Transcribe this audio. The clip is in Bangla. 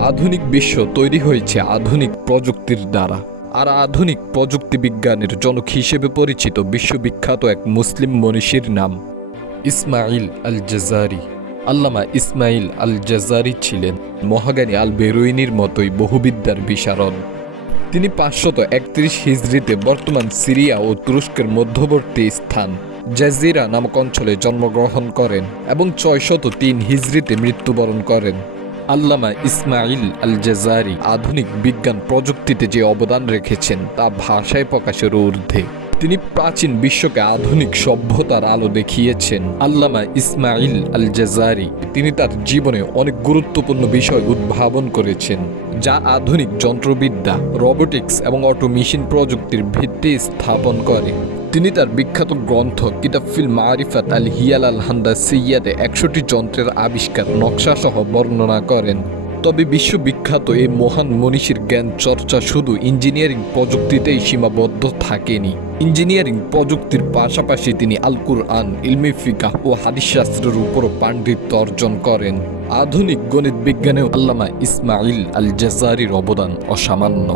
আধুনিক বিশ্ব তৈরি হয়েছে আধুনিক প্রযুক্তির দ্বারা। আর আধুনিক প্রযুক্তি বিজ্ঞানের জনক হিসেবে পরিচিত বিশ্ববিখ্যাত এক মুসলিম মনীষীর নাম ইসমাইল আল জাজারি। আল্লামা ইসমাইল আল জাজারি ছিলেন মহাজ্ঞানী আল বেরুইনির মতোই বহুবিদ্যার বিশারদ। তিনি 531 হিজরিতে বর্তমান সিরিয়া ও তুরস্কের মধ্যবর্তী স্থান জাজিরা নামক অঞ্চলে জন্মগ্রহণ করেন এবং 603 হিজরিতে মৃত্যুবরণ করেন। আল্লামা ইসমাইল আল জাজারি আধুনিক বিজ্ঞান প্রযুক্তিতে যে অবদান রেখেছেন তা ভাষায় প্রকাশের ঊর্ধ্বে। তিনি প্রাচীন বিশ্বকে আধুনিক সভ্যতার আলো দেখিয়েছেন। আল্লামা ইসমাইল আল জাজারি তিনি তার জীবনে অনেক গুরুত্বপূর্ণ বিষয় উদ্ভাবন করেছেন, যা আধুনিক যন্ত্রবিদ্যা, রোবোটিক্স এবং অটোমেশন প্রযুক্তির ভিত্তি স্থাপন করে। তিনি তার বিখ্যাত গ্রন্থ কিতাব ফিল মারিফাত আল হিয়াল আল হান্দাসিয়াতে 100টি যন্ত্রের আবিষ্কার নকশা সহ বর্ণনা করেন। তবে বিশ্ববিখ্যাত এই মহান মনীষীর জ্ঞান চর্চা শুধু ইঞ্জিনিয়ারিং প্রযুক্তিতেই সীমাবদ্ধ থাকেনি। ইঞ্জিনিয়ারিং প্রযুক্তির পাশাপাশি তিনি আল কুরআন, ইলমে ফিকাহ ও হাদিস শাস্ত্রের উপরও পাণ্ডিত্য অর্জন করেন। আধুনিক গণিত বিজ্ঞানেও আল্লামা ইসমাইল আল জাজারির অবদান অসামান্য।